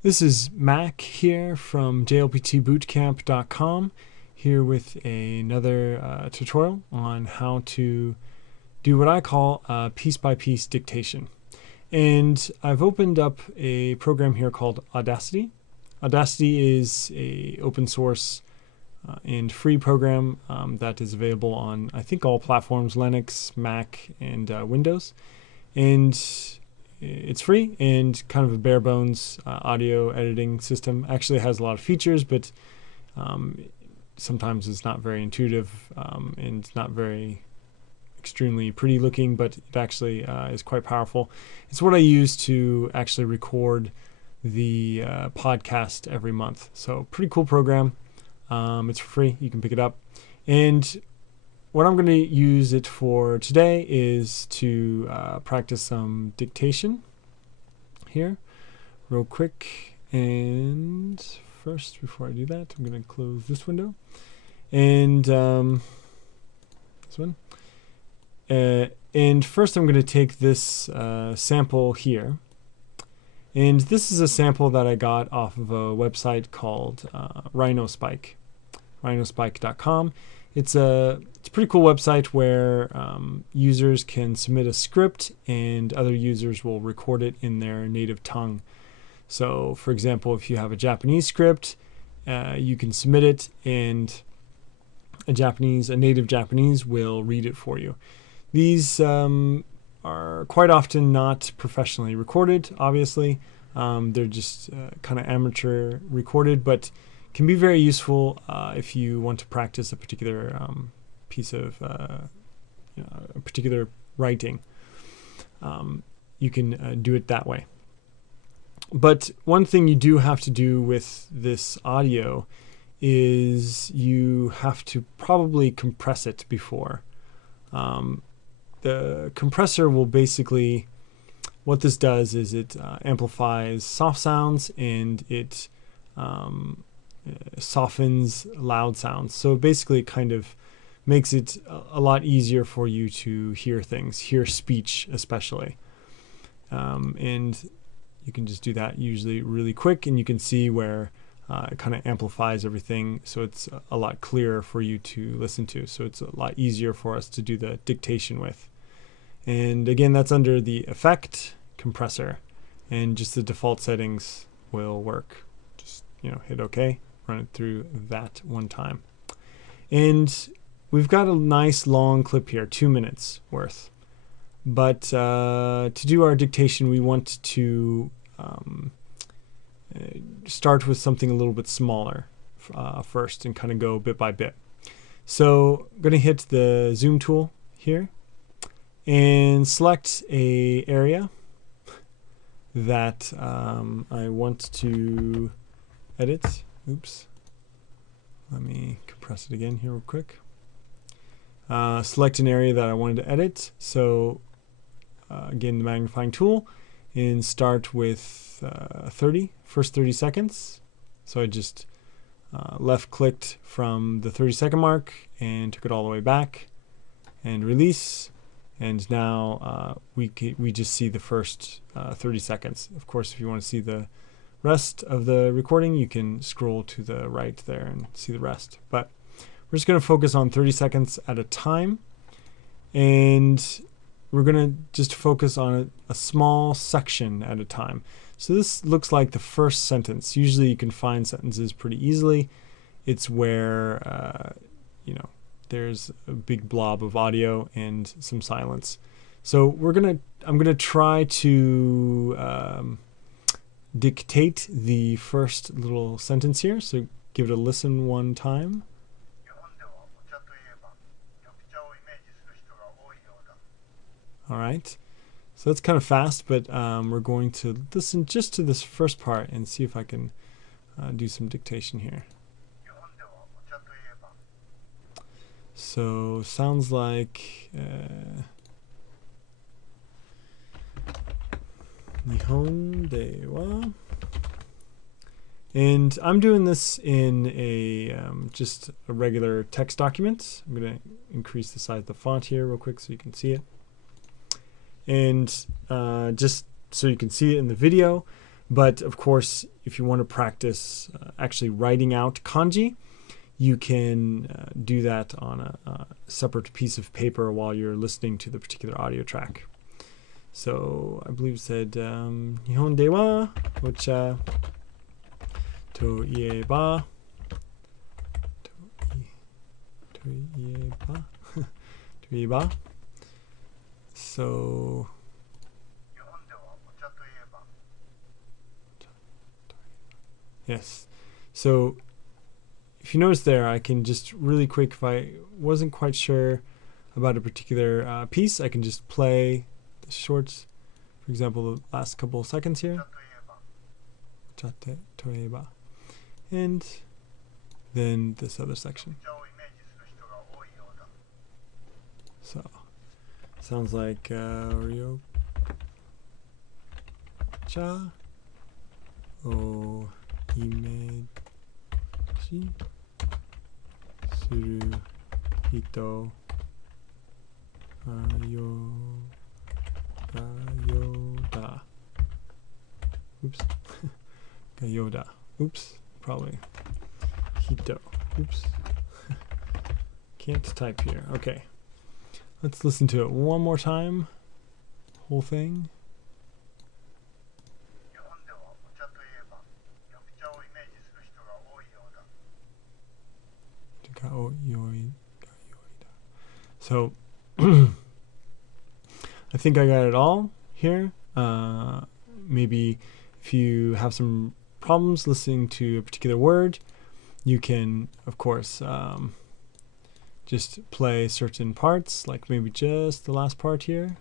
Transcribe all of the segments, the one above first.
This is Mac here from JLPTbootcamp.com, here with another tutorial on how to do what I call piece-by-piece dictation. And I've opened up a program here called Audacity. Audacity is a open source and free program that is available on, I think, all platforms: Linux, Mac, and Windows. And it's free and kind of a bare bones audio editing system. Actually has a lot of features, but sometimes it's not very intuitive and not very extremely pretty looking, but it actually is quite powerful. It's what I use to actually record the podcast every month. So pretty cool program. It's free. You can pick it up. And what I'm going to use it for today is to practice some dictation here real quick. And first, before I do that, I'm going to close this window and this one. And first I'm going to take this sample here. And this is a sample that I got off of a website called rhinospike.com. It's a pretty cool website where users can submit a script and other users will record it in their native tongue. So, for example, if you have a Japanese script, you can submit it and a native Japanese will read it for you. These are quite often not professionally recorded, obviously. They're just kind of amateur recorded, but can be very useful if you want to practice a particular piece of a particular writing. You can do it that way. But one thing you do have to do with this audio is you have to probably compress it before. The compressor will basically, what this does is it amplifies soft sounds and it softens loud sounds. So basically it kind of makes it a lot easier for you to hear things, hear speech especially. And you can just do that usually really quick, and you can see where it kind of amplifies everything, so it's a lot clearer for you to listen to. So it's a lot easier for us to do the dictation with. And again, that's under the effect compressor, and just the default settings will work. Just hit OK, run it through that one time. And we've got a nice long clip here, 2 minutes worth. But to do our dictation, we want to start with something a little bit smaller first and kind of go bit by bit. So I'm going to hit the zoom tool here and select a area that I want to edit. Oops. Let me compress it again here real quick. Select an area that I wanted to edit. So again, the magnifying tool, and start with first 30 seconds. So I just left clicked from the 30-second mark and took it all the way back and release. And now we just see the first 30 seconds. Of course, if you want to see the rest of the recording, you can scroll to the right there and see the rest. But we're just going to focus on 30 seconds at a time. And we're going to just focus on a small section at a time. So this looks like the first sentence. Usually you can find sentences pretty easily. It's where there's a big blob of audio and some silence. So I'm gonna try to dictate the first little sentence here. So give it a listen one time. All right. So that's kind of fast, but we're going to listen just to this first part and see if I can do some dictation here. So sounds like Nihon de wa. And I'm doing this in a just a regular text document. I'm going to increase the size of the font here real quick so you can see it. And just so you can see it in the video, But of course, if you want to practice actually writing out kanji, you can do that on a separate piece of paper while you're listening to the particular audio track. So I believe it said, 日本ではお茶といえばといえばといえば So yes. So if you notice there, I can just really quick, if I wasn't quite sure about a particular piece, I can just play the shorts, for example, the last couple of seconds here. And then this other section. So, sounds like Ryo cha o imeji suru hito Yoda. Oops. Yoda. Oops. Probably. Hito. Oops. Can't type here. Okay. Let's listen to it one more time. Whole thing. So I think I got it all here. Maybe if you have some problems listening to a particular word, you can, of course, just play certain parts, like maybe just the last part here.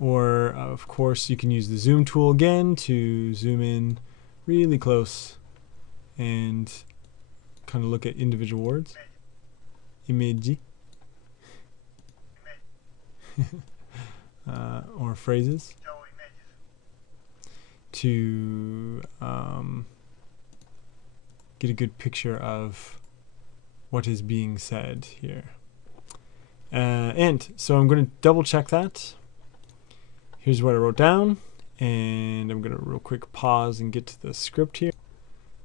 Or, of course, you can use the zoom tool again to zoom in really close and kind of look at individual words. Imeji. Or phrases to get a good picture of what is being said here. And so I'm going to double check that. Here's what I wrote down, and I'm going to real quick pause and get to the script here.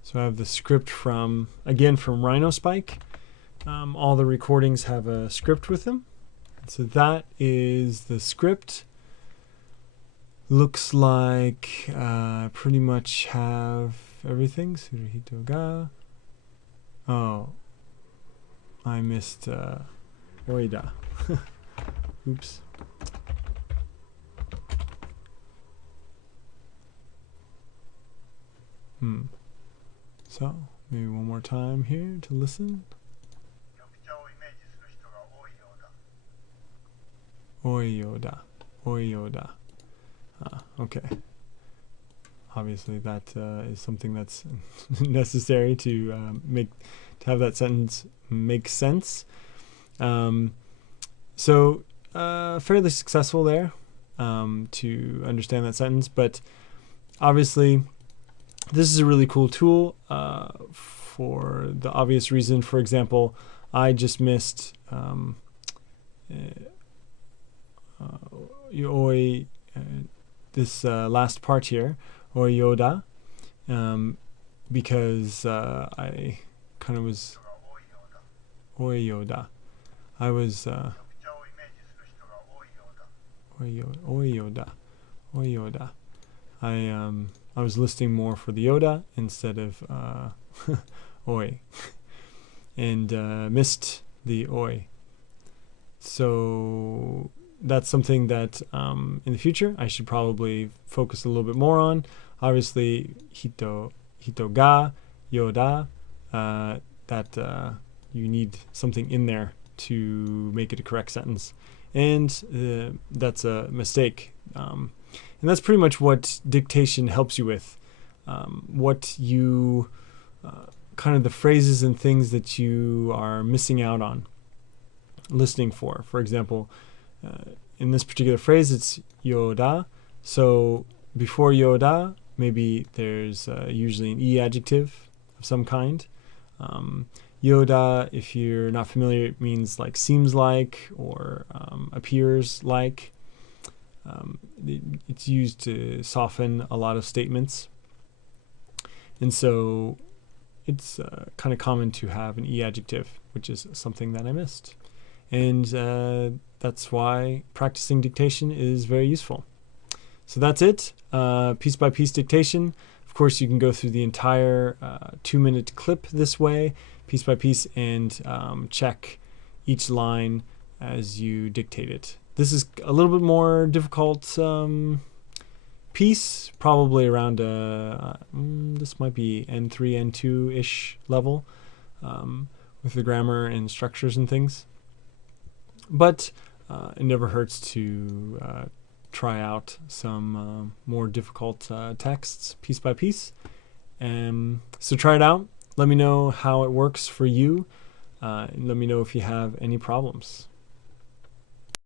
So I have the script from, again, from Rhino Spike. All the recordings have a script with them. So that is the script. Looks like pretty much have everything. Suruhito ga. Oh, I missed oida. Oops. So maybe one more time here to listen. Oyoda. Oyoda. Okay. Obviously that is something that's necessary to have that sentence make sense. So fairly successful there to understand that sentence, but obviously this is a really cool tool for the obvious reason. For example, I just missed this last part here, or Yoda, because I kind of was Oyoda. I was Oyoda. I was listening more for the Yoda instead of Oi, and missed the Oi. So that's something that in the future I should probably focus a little bit more on. Obviously, hito ga, Yoda, that you need something in there to make it a correct sentence. And that's a mistake. And that's pretty much what dictation helps you with. What you, kind of the phrases and things that you are missing out on listening for. For example, in this particular phrase, it's Yoda. So before Yoda, maybe there's usually an E adjective of some kind. Yoda, if you're not familiar, it means like seems like or appears like. It's used to soften a lot of statements. And so it's kind of common to have an E adjective, which is something that I missed. And that's why practicing dictation is very useful. So that's it, piece by piece dictation. Of course, you can go through the entire 2-minute clip this way, piece by piece, and check each line as you dictate it. This is a little bit more difficult piece, probably around this might be N3, N2-ish level with the grammar and structures and things. But it never hurts to try out some more difficult texts piece by piece. So try it out. Let me know how it works for you. And let me know if you have any problems.